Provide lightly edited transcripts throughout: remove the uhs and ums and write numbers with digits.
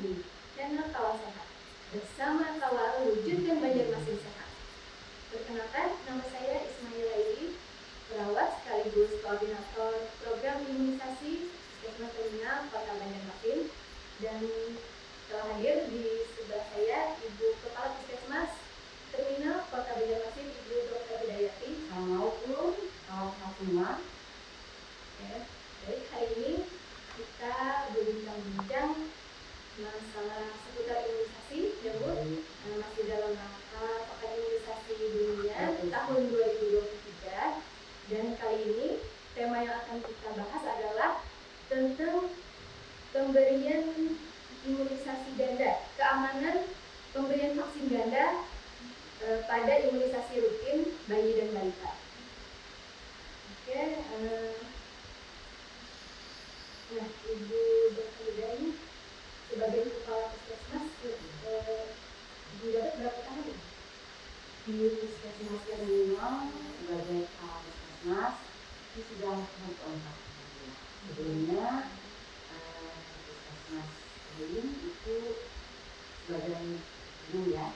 di channel Kawah Sehat. Bersama Kawah wujudkan Banjarmasin sehat. Perkenalkan, nama saya Ismaila Ili, perawat sekaligus koordinator program imunisasi Puskesmas Terminal Kota Banjarmasin, dan telah hadir di sebelah saya Ibu Kepala Puskesmas Terminal Kota Banjarmasin, Ibu Dr. Hidayati. Assalamualaikum, semua. Baik, hari ini kita berbincang-bincang masalah seputar imunisasi, ya Bu. Masih dalam rangka Pekan Imunisasi Dunia tahun 2023, dan kali ini tema yang akan kita bahas adalah tentang pemberian imunisasi ganda, keamanan pemberian vaksin ganda pada imunisasi rutin bayi dan balita. Oke, nah Ibu Dr. Hidayati sebagai kepala puskesmas menjabat berapa tahun? Di Puskesmas Terminal sebagai kepala puskesmas itu sudah berkontak. Sebelumnya puskesmas lain itu sebagai guru ya.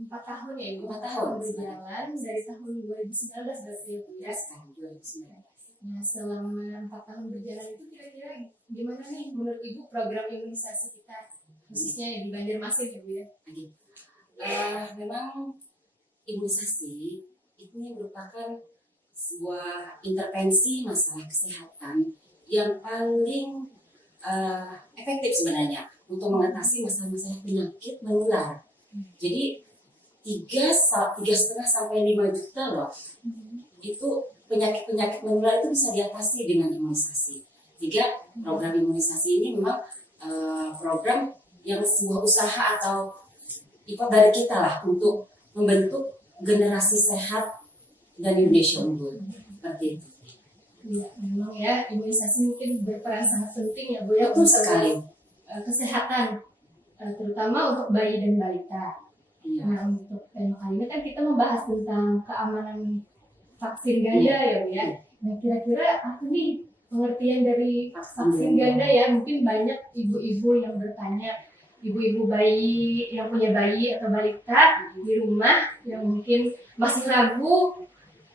4 tahun ya Ibu? 4 tahun berjalan dari tahun 2019 berarti ya? Sekarang 2019. Nah, selama 4 tahun berjalan itu kira-kira gimana nih menurut Ibu program imunisasi kita, khususnya di Banjarmasin ya Bu ya? Memang imunisasi itu merupakan sebuah intervensi masalah kesehatan yang paling efektif sebenarnya untuk mengatasi masalah-masalah penyakit menular. Jadi 3,5 sampai 5 juta loh. Itu penyakit-penyakit menular itu bisa diatasi dengan imunisasi. Sehingga program imunisasi ini memang program yang sebuah usaha atau effort dari kita lah untuk membentuk generasi sehat dan Indonesia unggul. Seperti itu. Iya, memang ya imunisasi mungkin berperan sangat penting ya Bu ya. Betul sekali. Kesehatan, terutama untuk bayi dan balita. Iya. Nah, untuk tema kali ini kan kita membahas tentang keamanan vaksin ganda ya Bu ya. Nah, kira-kira apa nih pengertian dari vaksin ganda ya? Mungkin banyak ibu-ibu yang bertanya, ibu-ibu bayi yang punya bayi atau balita di rumah yang mungkin masih ragu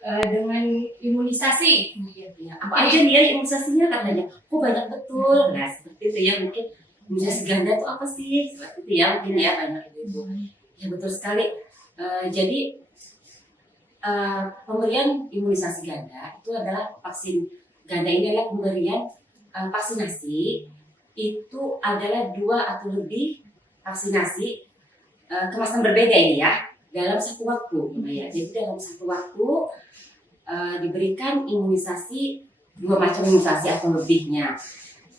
dengan imunisasi. Ya, apa aja nih ya imunisasinya katanya? Kok banyak betul? Nah, seperti itu ya, mungkin imunisasi ganda itu apa sih? Seperti itu ya, mungkin ya banyak ibu. Ya betul sekali. Jadi pemberian imunisasi ganda itu adalah vaksin ganda ini adalah pemberian vaksinasi itu adalah 2 atau lebih vaksinasi kemasan berbeda ini ya dalam satu waktu ya. Jadi dalam satu waktu diberikan imunisasi 2 macam imunisasi atau lebihnya.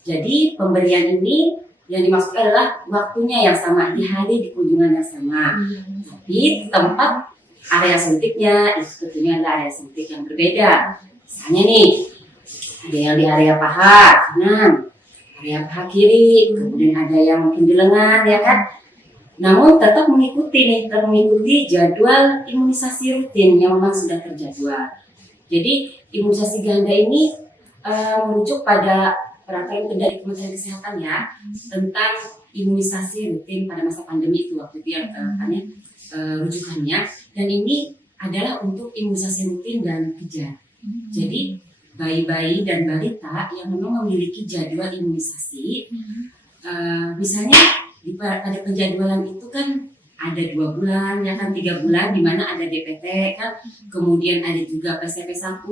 Jadi pemberian ini yang dimaksudkan adalah waktunya yang sama, di hari di kunjungan yang sama. Tapi tempat area suntiknya itu tentunya adalah area suntik yang berbeda. Misalnya nih, ada yang di area paha kanan, area paha kiri, kemudian ada yang mungkin di lengan ya kan. Namun tetap mengikuti jadwal imunisasi rutin yang memang sudah terjadwal. Jadi imunisasi ganda ini merujuk pada peraturan dari Kementerian Kesehatan ya tentang imunisasi rutin pada masa pandemi itu waktu itu yang rujukannya, dan ini adalah untuk imunisasi rutin dan kejar. Jadi bayi-bayi dan balita yang memang memiliki jadwal imunisasi, misalnya pada penjadwalan itu kan ada 2 bulan ya kan 3 bulan di mana ada DPT kan, kemudian ada juga PCP1.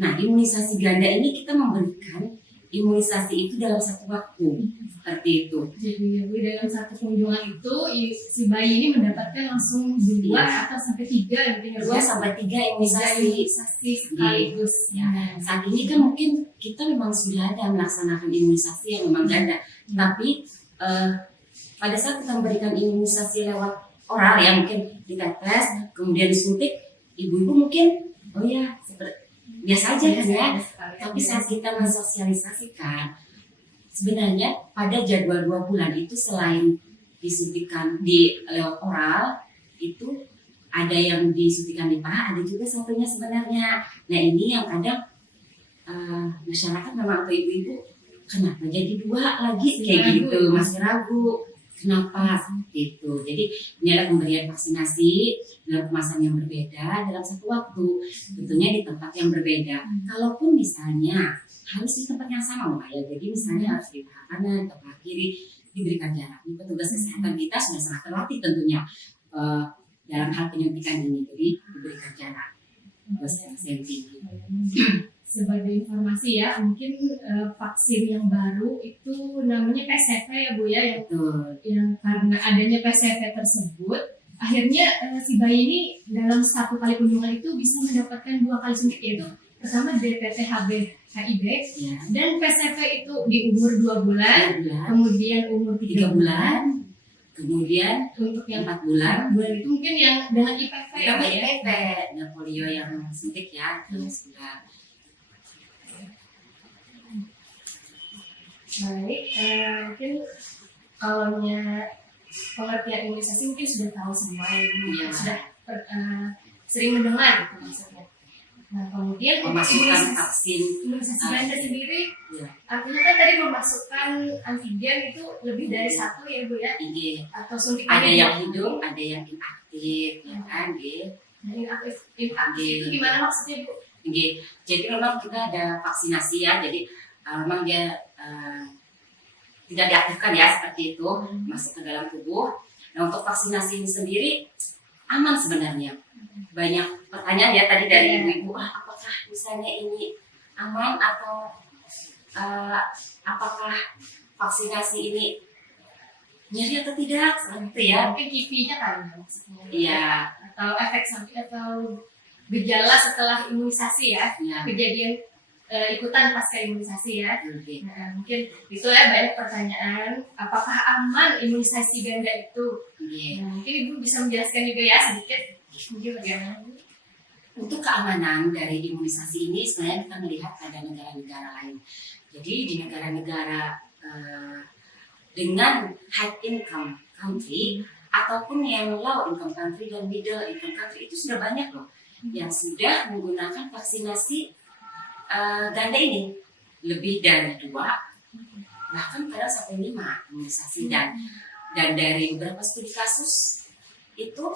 Nah, imunisasi ganda ini kita memberikan imunisasi itu dalam satu waktu seperti itu. Jadi dalam satu kunjungan itu si bayi ini mendapatkan langsung 2 atau sampai 3 mungkin 2 sampai 3 imunisasi sekaligus. Ya. Saat ini kan mungkin kita memang sudah ada melaksanakan imunisasi yang memang ganda, tapi pada saat kita memberikan imunisasi lewat oral ya mungkin ditetes kemudian disuntik, ibu-ibu mungkin oh ya seperti biasa aja kan ya. Tapi saat kita mensosialisasikan, sebenarnya pada jadwal 2 bulan itu selain disuntikan di lewat oral, itu ada yang disuntikan di paha, ada juga satunya sebenarnya. Nah ini yang kadang masyarakat memang atau ibu-ibu kenapa jadi 2 lagi kayak gitu, masih ragu. Kenapa seperti itu? Jadi ini adalah pemberian vaksinasi dalam kemasan yang berbeda dalam satu waktu, tentunya di tempat yang berbeda. Kalaupun misalnya harus di tempat yang sama, ya. Jadi misalnya harus di pihak kanan atau pihak kiri diberikan jarak. Ini petugas kesehatan kita sudah sangat terlatih tentunya dalam hal penyuntikan ini, jadi diberikan jarak 2,5 cm. Sebagai informasi ya, mungkin vaksin yang baru itu namanya PCV ya Bu ya, yang karena adanya PCV tersebut, akhirnya si bayi ini dalam 1 kali kunjungan itu bisa mendapatkan 2 kali suntik, yaitu pertama DPT HIB Ya. dan PCV itu di umur 2 bulan, kemudian umur 3 bulan, kemudian untuk yang 4 bulan. itu mungkin yang dengan IPV ya, Tambah IPV, dan polio yang suntik ya, sudah. Baik, mungkin kalau pengertian imunisasi mungkin sudah tahu semua ya, Ya. sudah sering mendengar gitu maksudnya. Nah kemudian Memasukkan vaksin imunisasi ganda sendiri, ya. artinya kan tadi memasukkan antigen itu lebih dari 1 ya Bu ya, IG. atau suntik Ada yang hidup, ada yang inaktif, ya kan, G. Nah, inaktif itu gimana maksudnya Bu? G. Jadi memang kita ada vaksinasi ya, jadi memang dia tidak diaktifkan ya seperti itu, masuk ke dalam tubuh. Nah untuk vaksinasi ini sendiri aman sebenarnya. Banyak pertanyaan ya tadi dari ibu-ibu, apakah misalnya ini aman atau apakah vaksinasi ini nyeri atau tidak, seperti itu ya. Mungkin kipinya kan maksudnya. Iya. Atau efek samping atau gejala setelah imunisasi ya, Ya. kejadian ikutan pasca imunisasi ya. Okay. Nah, mungkin itu ya banyak pertanyaan, apakah aman imunisasi ganda itu? Yeah. Nah, mungkin Ibu bisa menjelaskan juga ya sedikit, mungkin bagaimana? Untuk keamanan dari imunisasi ini sebenarnya kita melihat pada negara-negara lain. Jadi di negara-negara dengan high income country ataupun yang low income country dan middle income country itu sudah banyak loh yang sudah menggunakan vaksinasi ganda ini, lebih dari 2, bahkan kadang sampai 5 imunisasi. Dan dari beberapa studi kasus itu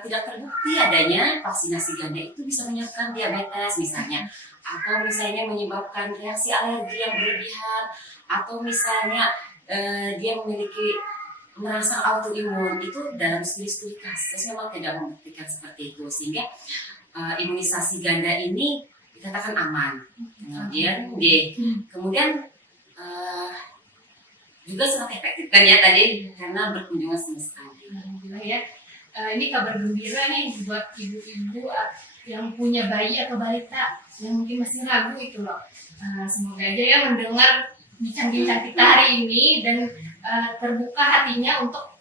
tidak terbukti adanya vaksinasi ganda itu bisa menyebabkan diabetes misalnya, atau misalnya menyebabkan reaksi alergi yang berlebihan, atau misalnya dia memiliki merangsang autoimun. Itu dalam studi-studi kasus memang tidak membuktikan seperti itu, sehingga imunisasi ganda ini dikatakan aman. Kemudian juga sangat efektif kan ya tadi, karena berkunjungan semesta. Alhamdulillah ya. Ini kabar gembira nih buat ibu-ibu yang punya bayi atau balita yang mungkin masih ragu itu loh. Semoga aja ya mendengar bincang-bincang kita hari ini dan terbuka hatinya untuk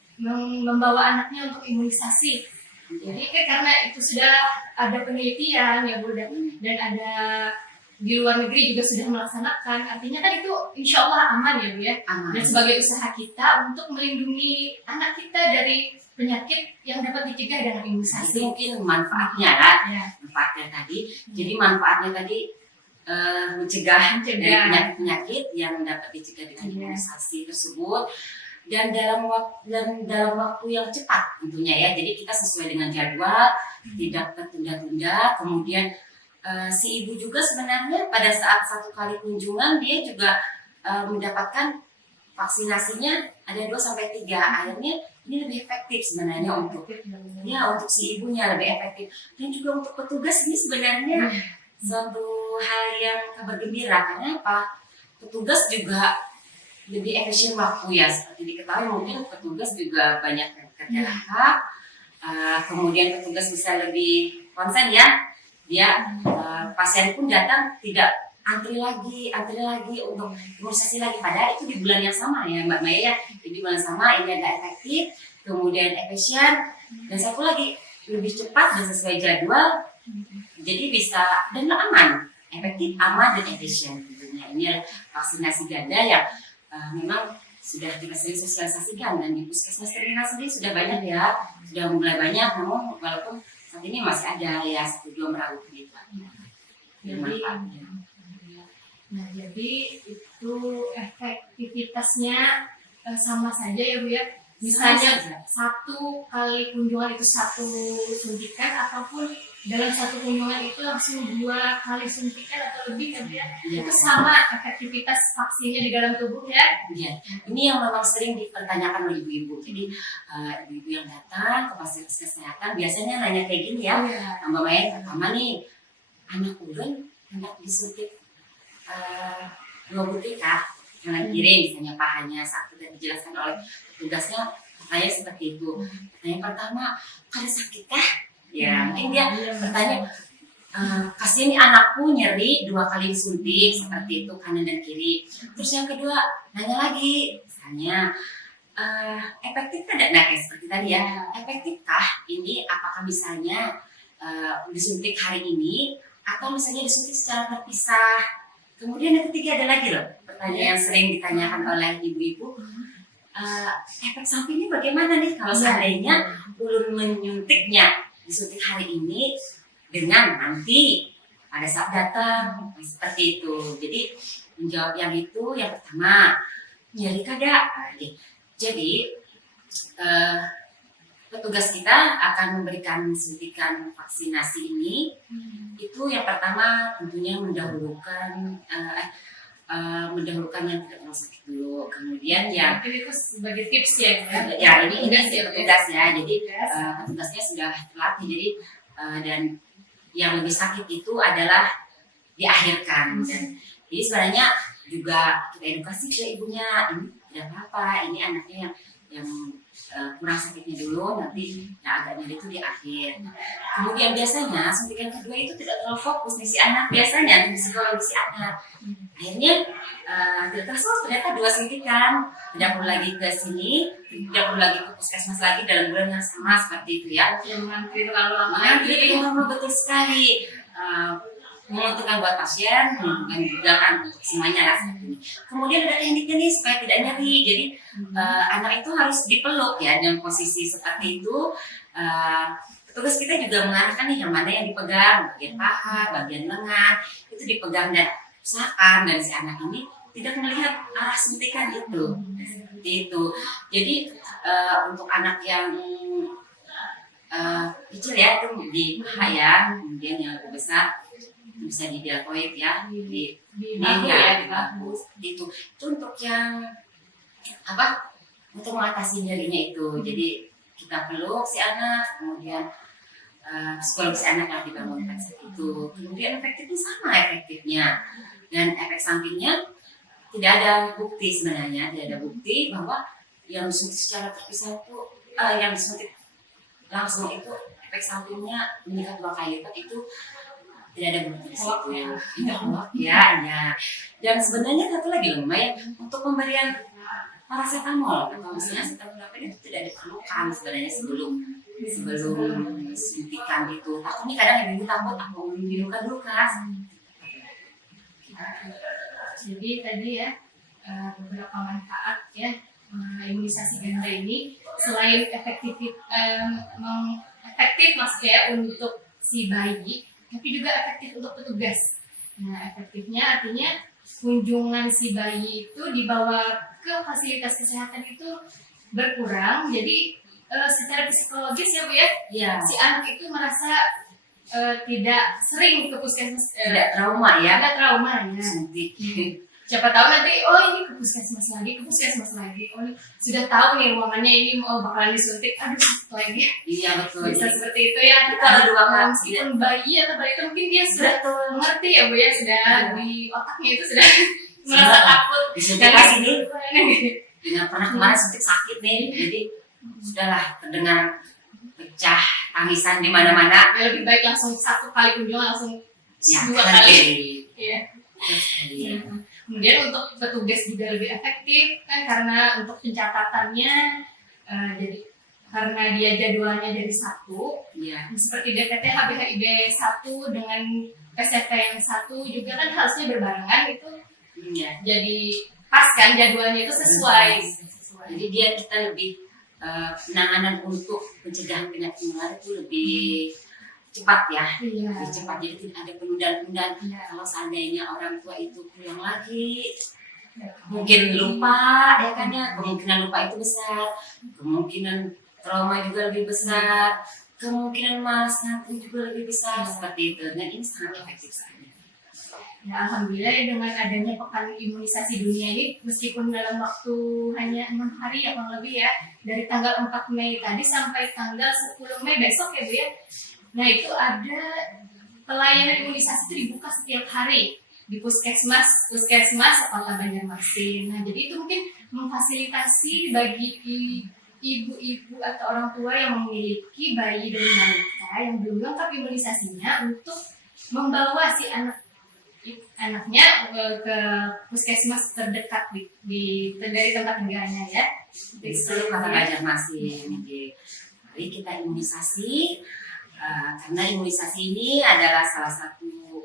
membawa anaknya untuk imunisasi. Jadi karena itu sudah ada penelitian ya Bu, dan ada di luar negeri juga sudah melaksanakan, artinya kan itu insya Allah aman ya Bu ya. Aman. Dan sebagai usaha kita untuk melindungi anak kita dari penyakit yang dapat dicegah dengan imunisasi. Itu mungkin manfaatnya lah, Ya. manfaatnya tadi. Jadi manfaatnya tadi mencegah dari penyakit-penyakit yang dapat dicegah dengan imunisasi tersebut. Dan dalam waktu yang cepat tentunya ya. Jadi kita sesuai dengan jadwal, tidak tertunda-tunda. Kemudian si ibu juga sebenarnya pada saat 1 kali kunjungan dia juga mendapatkan vaksinasinya ada 2-3. Akhirnya ini lebih efektif sebenarnya untuk si ibunya, lebih efektif. Dan juga untuk petugas ini sebenarnya suatu hal yang kabar gembira. Karena apa? Petugas juga lebih efisien waktu ya, seperti diketahui mungkin petugas juga banyak yang kerja lengkap, kemudian petugas bisa lebih konsen ya, dia pasien pun datang tidak antri lagi untuk imunisasi lagi, padahal itu di bulan yang sama ya Mbak Maya ya, di bulan yang sama ini agak efektif, kemudian efisien, dan satu lagi lebih cepat dan sesuai jadwal, jadi bisa dan aman, efektif, aman dan efisien. Ini vaksinasi ganda yang memang sudah kita sering sosialisasikan, dan di puskesmas terminal sendiri sudah banyak ya, sudah mulai banyak, namun walaupun saat ini masih ada ya 1-2 merawat gitu. Jadi Nah, jadi itu efektivitasnya sama saja ya Bu ya. Misalnya satu kali kunjungan itu satu suntikan, ataupun dalam satu kunjungan itu langsung 2 kali suntikan atau lebih ya Bu ya. Iya. Itu sama efektivitas vaksinnya di dalam tubuh ya. Iya. Ini yang memang sering dipertanyakan oleh ibu-ibu. Jadi ibu-ibu yang datang ke fasilitas kesehatan biasanya nanya kayak gini ya. Iya. Mbak Maya, pertama nih, anak ulun hendak disuntik 2 butir kah? Kanan kiri misalnya pahanya saat tidak dijelaskan oleh petugasnya, saya seperti itu. Pertanyaan pertama, kada sakit kah? Ya, mungkin dia bertanya, kasihan nih anakku nyeri 2 kali suntik seperti itu kanan dan kiri. Terus yang kedua, nanya lagi, misalnya efektif tidak? Nah, kayak seperti tadi ya, efektifkah ini? Apakah misalnya disuntik hari ini atau misalnya disuntik secara terpisah? Kemudian yang ketiga ada lagi loh, pertanyaan yang sering ditanyakan oleh ibu-ibu, efek sampingnya bagaimana nih kalau seandainya ulun menyuntiknya disuntik hari ini dengan nanti pada saat datang, seperti itu. Jadi menjawab yang itu, yang pertama, nyeri kada? Jadi petugas kita akan memberikan suntikan vaksinasi ini. Itu yang pertama tentunya mendahulukan yang tidak terlalu sakit dulu. Kemudian ya Mungkin itu sebagai tips ya. ya ini petugas ya. Jadi petugasnya sudah terlatih. Jadi dan yang lebih sakit itu adalah diakhirkan. Dan jadi sebenarnya juga kita edukasi ke ibunya, ini tidak apa-apa, ini anaknya yang kurang sakitnya dulu, nanti yang agak nyeri itu di akhir. Kemudian biasanya suntikan kedua itu tidak terlalu fokus nih si anak, biasanya di psikologi si anak. Akhirnya tidak terasa ternyata 2 suntikan, tidak perlu lagi ke sini, tidak perlu lagi ke puskesmas lagi dalam bulan yang sama seperti itu ya. Mengantri terlalu lama lama, betul sekali. Menguntungkan buat pasien, menguntungkan juga kan untuk semuanya lah seperti ini. Kemudian ada tekniknya nih supaya tidak nyeri. Jadi anak itu harus dipeluk ya dalam posisi seperti itu. Petugas kita juga mengarahkan nih yang mana yang dipegang, bagian paha, bagian lengan itu dipegang dan usahakan dari si anak ini tidak melihat arah suntikan itu. Seperti itu. Jadi untuk anak yang kecil ya itu di paha ya, kemudian yang lebih besar bisa di deltoid ya, di bahu ya, di bahu itu untuk yang apa, untuk mengatasi nyerinya itu. Jadi kita peluk si anak, kemudian psikologis anak yang dibangunkan saat itu. Kemudian efektifnya sama efektifnya, dan efek sampingnya tidak ada bukti sebenarnya, tidak ada bukti bahwa yang disuntik secara terpisah itu yang disuntik langsung itu efek sampingnya meningkat 2 kali lipat itu tidak ada bukti di situ ya. Dan sebenarnya satu lagi loh Mbak ya, untuk pemberian paracetamol atau misalnya acetaminophen itu tidak diperlukan sebenarnya sebelum suntikan itu. Takutnya kadang ibu takut aku minumkan dulu kan. Jadi tadi ya beberapa manfaat ya imunisasi ganda ini, selain efektif mas ya untuk si bayi, tapi juga efektif untuk petugas. Nah, efektifnya artinya kunjungan si bayi itu dibawa ke fasilitas kesehatan itu berkurang. Jadi secara psikologis ya Bu ya, si anak itu merasa tidak sering ke puskesmas, tidak trauma ya. Siapa tahu nanti ini ke puskesmas lagi, oh ini sudah tahu nih ruangannya ini bakalan disuntik, aduh lagi. Iya betul. Bisa seperti itu ya. Kita meskipun bayi atau balita mungkin dia sudah mengerti ya Bu ya, sudah di otaknya itu sudah merasa takut. Disuntik lagi nih. Dengan pernah kemarin suntik sakit nih, jadi sudahlah terdengar pecah tangisan di mana-mana. Lebih baik langsung 1 kali kunjungan langsung 2 kali. Iya. Kemudian untuk petugas juga lebih efektif kan, karena untuk pencatatannya jadi karena dia jadwalnya dari 1 seperti DTT HBHIB 1 dengan PCT yang 1 juga kan harusnya berbarengan itu. Jadi pas kan jadwalnya itu sesuai. Jadi dia kita lebih penanganan untuk pencegahan penyakit menular itu lebih cepat ya, Iya. lebih cepat, jadi tidak ada penundaan-penundaan. Iya. Kalau seandainya orang tua itu pulang lagi, mungkin lupa, ya kan ya, kemungkinan lupa itu besar, kemungkinan trauma juga lebih besar, kemungkinan malas ngantri juga lebih besar, seperti itu. Dan ini sangat efektif sekali. Ya, alhamdulillah ya, dengan adanya pekan imunisasi dunia ini, meskipun dalam waktu hanya 6 hari ya kurang lebih ya, dari tanggal 4 Mei tadi sampai tanggal 10 Mei besok ya Bu ya. Nah itu ada pelayanan imunisasi itu dibuka setiap hari di puskesmas Kota Banjarmasin. Nah jadi itu mungkin memfasilitasi bagi ibu-ibu atau orang tua yang memiliki bayi dan balita yang belum lengkap imunisasinya untuk membawa si anaknya ke puskesmas terdekat dari tempat tinggalnya ya. Di seluruh Kota Banjarmasin. Mari kita imunisasi, karena imunisasi ini adalah salah satu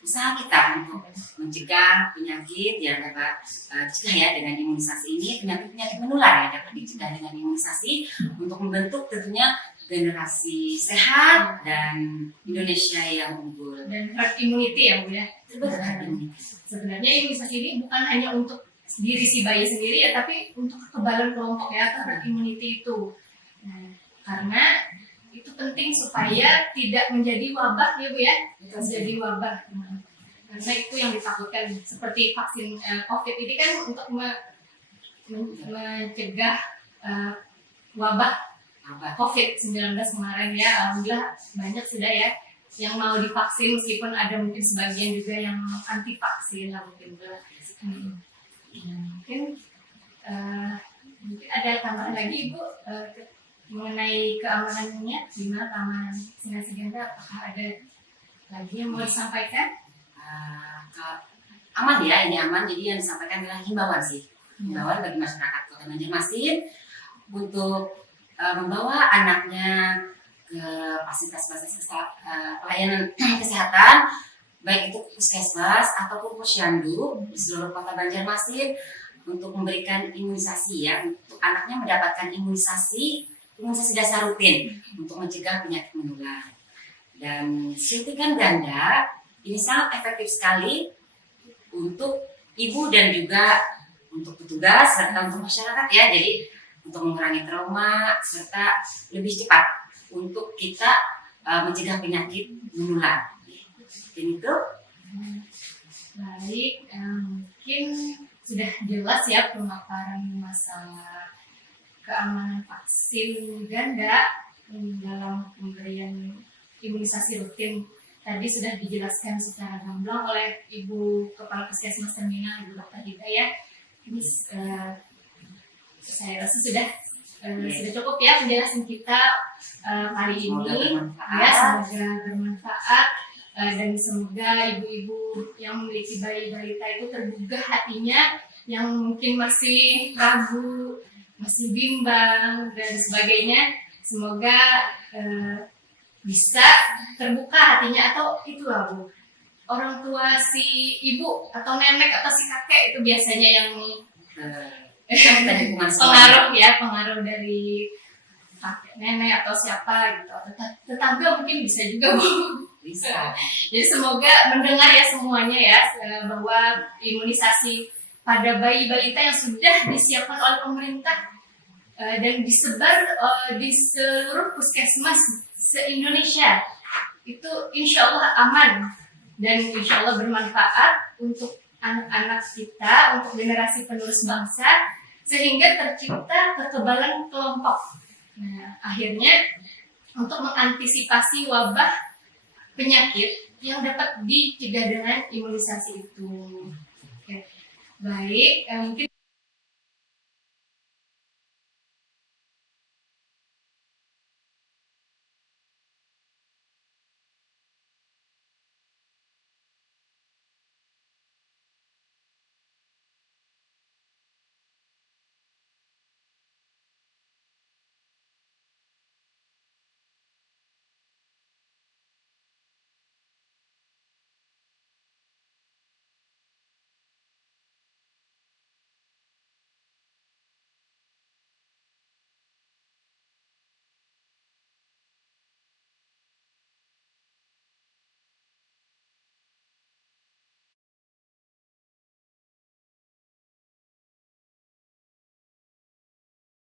usaha kita untuk mencegah penyakit yang dapat dicegah ya dengan imunisasi ini, penyakit menular yang dapat dicegah dengan imunisasi untuk membentuk tentunya generasi sehat dan Indonesia yang unggul. Dan herd immunity ya Bu ya. Betul. Sebenarnya imunisasi ini bukan hanya untuk diri si bayi sendiri ya, tapi untuk kekebalan kelompok ya, atau herd immunity itu. Nah, karena itu penting supaya tidak menjadi wabah ya Bu ya, menjadi wabah. Karena itu yang ditakutkan, seperti vaksin COVID ini kan untuk mencegah wabah COVID-19 kemarin ya. Alhamdulillah banyak sudah ya yang mau divaksin, meskipun ada mungkin sebagian juga yang anti vaksin lah mungkin. Mungkin ada tambahan lagi Ibu mengenai keamanannya, gimana keamanan vaksinasi ganda, apakah ada lagi yang mau disampaikan? Aman ya, ini aman. Jadi yang disampaikan adalah himbauan sih, himbauan bagi masyarakat Kota Banjarmasin untuk membawa anaknya ke fasilitas-fasilitas pelayanan kesehatan, baik itu puskesmas ataupun posyandu di seluruh Kota Banjarmasin, untuk memberikan imunisasi ya, untuk anaknya mendapatkan imunisasi dasar rutin untuk mencegah penyakit menular. Dan suntikan ganda ini sangat efektif sekali untuk ibu dan juga untuk petugas serta untuk masyarakat ya. Jadi untuk mengurangi trauma serta lebih cepat untuk kita mencegah penyakit menular. Itu. Baik, mungkin sudah jelas ya pemaparan masalah keamanan vaksin ganda dalam pemberian imunisasi rutin. Tadi sudah dijelaskan secara gamblang oleh Ibu Kepala Puskesmas Terminal, Ibu Dr. Hida ya. Ini saya rasa sudah cukup ya penjelasan kita hari ini. Ya, semoga bermanfaat dan semoga ibu-ibu yang memiliki bayi balita itu tergugah hatinya, yang mungkin masih ragu, masih bimbang dan sebagainya. Semoga bisa terbuka hatinya, atau itulah Bu, orang tua si ibu atau nenek atau si kakek itu biasanya yang pengaruh dari kakek nenek atau siapa gitu, tetangga mungkin bisa juga Bu. Bisa. Jadi semoga mendengar ya semuanya ya, bahwa imunisasi pada bayi balita yang sudah disiapkan oleh pemerintah dan disebar di seluruh puskesmas se-Indonesia itu insya Allah aman dan insya Allah bermanfaat untuk anak-anak kita, untuk generasi penerus bangsa, sehingga tercipta kekebalan kelompok. Nah, akhirnya untuk mengantisipasi wabah penyakit yang dapat dicegah dengan imunisasi itu. Oke. Baik, mungkin